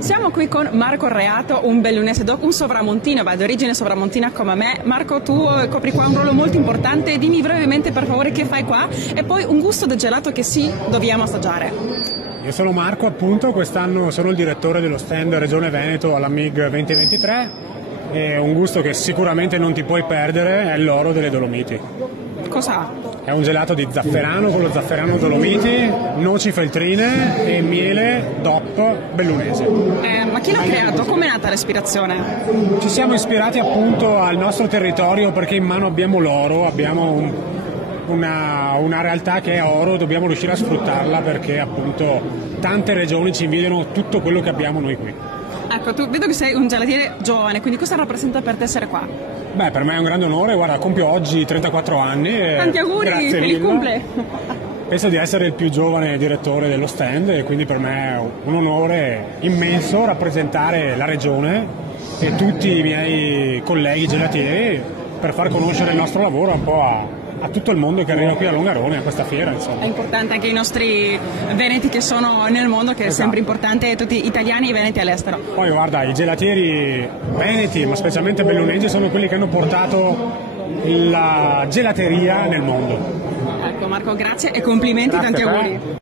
Siamo qui con Marco Reato, un bellunese, un sovramontino, di origine sovramontina come me. Marco, tu copri qua un ruolo molto importante, dimmi brevemente per favore che fai qua e poi un gusto del gelato che sì, dobbiamo assaggiare. Io sono Marco, appunto, quest'anno sono il direttore dello stand Regione Veneto alla MIG 2023 e un gusto che sicuramente non ti puoi perdere è l'oro delle Dolomiti. Cos'ha? È un gelato di zafferano con lo zafferano Dolomiti, noci feltrine e miele DOP bellunese. Ma chi l'ha creato? Com'è nata l'ispirazione? Ci siamo ispirati appunto al nostro territorio perché in mano abbiamo l'oro, abbiamo una realtà che è oro, dobbiamo riuscire a sfruttarla perché appunto tante regioni ci invidiano tutto quello che abbiamo noi qui. Ecco, tu vedo che sei un gelatiere giovane, quindi cosa rappresenta per te essere qua? Beh, per me è un grande onore, guarda, compio oggi 34 anni. Tanti auguri per il cumple! Penso di essere il più giovane direttore dello stand e quindi per me è un onore immenso rappresentare la regione e tutti i miei colleghi gelatieri per far conoscere il nostro lavoro un po' a tutto il mondo che arriva qui a Longarone, a questa fiera, insomma. È importante anche i nostri veneti che sono nel mondo, che è sempre importante, tutti italiani e veneti all'estero. Poi guarda, i gelatieri veneti, ma specialmente bellunesi, sono quelli che hanno portato la gelateria nel mondo. Ecco Marco, grazie e complimenti, Grazie tanti auguri.